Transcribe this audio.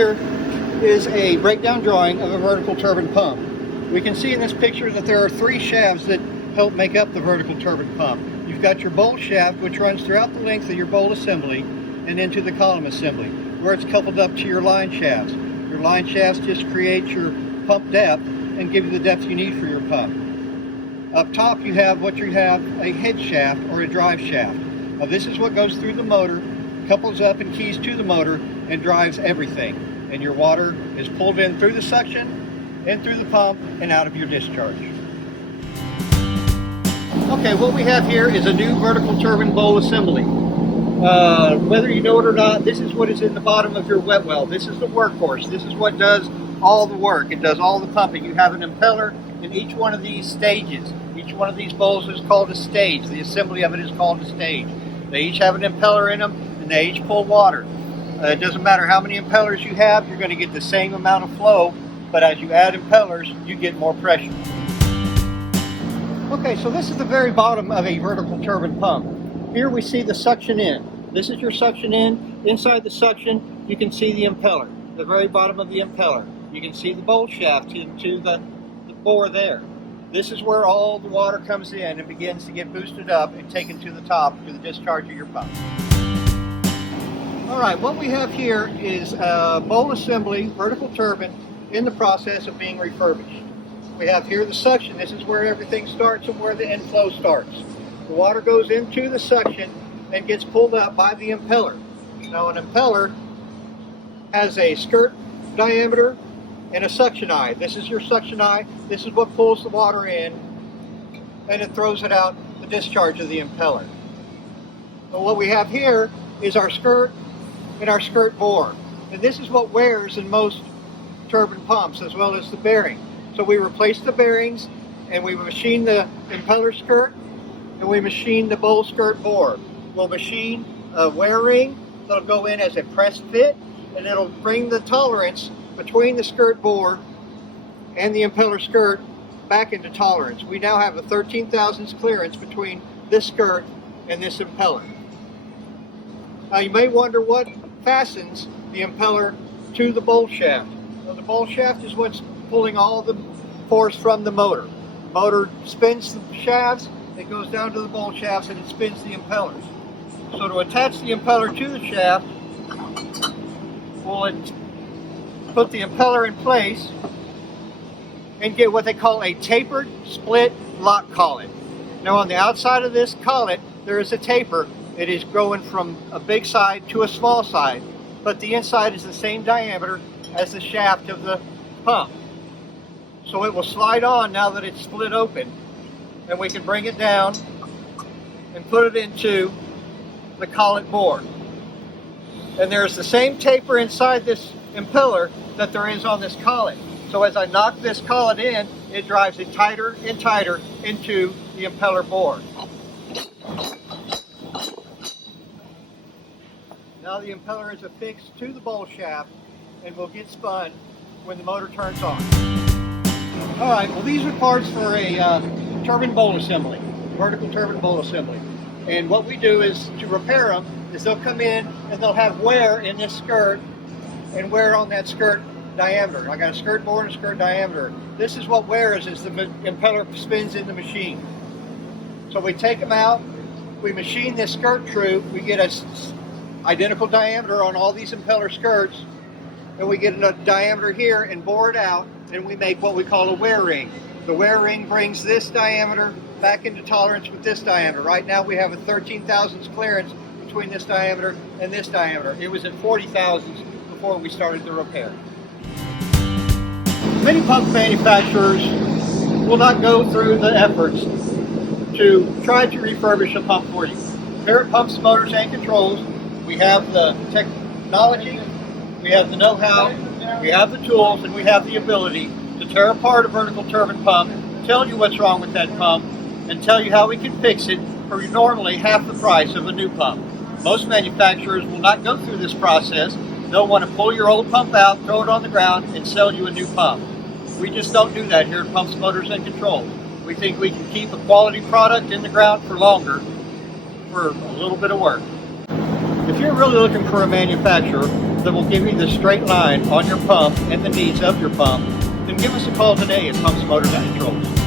here is a breakdown drawing of a vertical turbine pump. We can see in this picture that there are three shafts that help make up the vertical turbine pump. You've got your bolt shaft, which runs throughout the length of your bolt assembly and into the column assembly, where it's coupled up to your line shafts. Your line shafts just create your pump depth and give you the depth you need for your pump. Up top you have a head shaft or a drive shaft. Now this is what goes through the motor, couples up and keys to the motor, and drives everything. And your water is pulled in through the suction, in through the pump, and out of your discharge. Okay, what we have here is a new vertical turbine bowl assembly. Whether you know it or not, this is what is in the bottom of your wet well. This is the workhorse. This is what does all the work. It does all the pumping. You have an impeller in each one of these stages. Each one of these bowls is called a stage. The assembly of it is called a stage. They each have an impeller in them, and they each pull water. It doesn't matter how many impellers you have, you're going to get the same amount of flow, but as you add impellers, you get more pressure. Okay, so this is the very bottom of a vertical turbine pump. Here we see the suction in. This is your suction in. Inside the suction, you can see the impeller, the very bottom of the impeller. You can see the bolt shaft into the bore there. This is where all the water comes in and begins to get boosted up and taken to the top to the discharge of your pump. All right, what we have here is a bowl assembly vertical turbine in the process of being refurbished. We have here the suction. This is where everything starts and where the inflow starts. The water goes into the suction and gets pulled up by the impeller. Now an impeller has a skirt diameter and a suction eye. This is your suction eye. This is what pulls the water in and it throws it out the discharge of the impeller. So what we have here is our skirt and our skirt bore. And this is what wears in most turbine pumps as well as the bearing. So we replace the bearings and we machine the impeller skirt and we machine the bowl skirt bore. We'll machine a wear ring that'll go in as a press fit, and it'll bring the tolerance between the skirt bore and the impeller skirt back into tolerance. We now have a 13 thousandths clearance between this skirt and this impeller. Now you may wonder what fastens the impeller to the bolt shaft. Well, the bolt shaft is what's pulling all the force from the motor. The motor spins the shafts, it goes down to the bolt shafts, and it spins the impellers. So to attach the impeller to the shaft, we'll put the impeller in place and get what they call a tapered split lock collet. Now on the outside of this collet, there is a taper. It is going from a big side to a small side, but the inside is the same diameter as the shaft of the pump. So it will slide on now that it's split open, and we can bring it down and put it into the collet bore. And there's the same taper inside this impeller that there is on this collet. So as I knock this collet in, it drives it tighter and tighter into the impeller bore. Now the impeller is affixed to the bowl shaft and will get spun when the motor turns on. Alright, well these are parts for a turbine bowl assembly, vertical turbine bowl assembly. And what we do is, to repair them, is they'll come in and they'll have wear in this skirt and wear on that skirt diameter. I got a skirt bore and a skirt diameter. This is what wears as the impeller spins in the machine. So we take them out, we machine this skirt true, we get a identical diameter on all these impeller skirts, and we get a diameter here and bore it out, and we make what we call a wear ring. The wear ring brings this diameter back into tolerance with this diameter. Right now we have a 13 thousandths clearance between this diameter and this diameter. It was at 40 thousandths before we started the repair. Many pump manufacturers will not go through the efforts to try to refurbish a pump for you. Here at Pumps, Motors, and Controls, we have the technology, we have the know-how, we have the tools, and we have the ability to tear apart a vertical turbine pump, tell you what's wrong with that pump, and tell you how we can fix it for normally half the price of a new pump. Most manufacturers will not go through this process. They'll want to pull your old pump out, throw it on the ground, and sell you a new pump. We just don't do that here at Pumps, Motors, and Controls. We think we can keep a quality product in the ground for longer for a little bit of work. If you're really looking for a manufacturer that will give you the straight line on your pump and the needs of your pump, then give us a call today at Pumps, Motors, and Controls.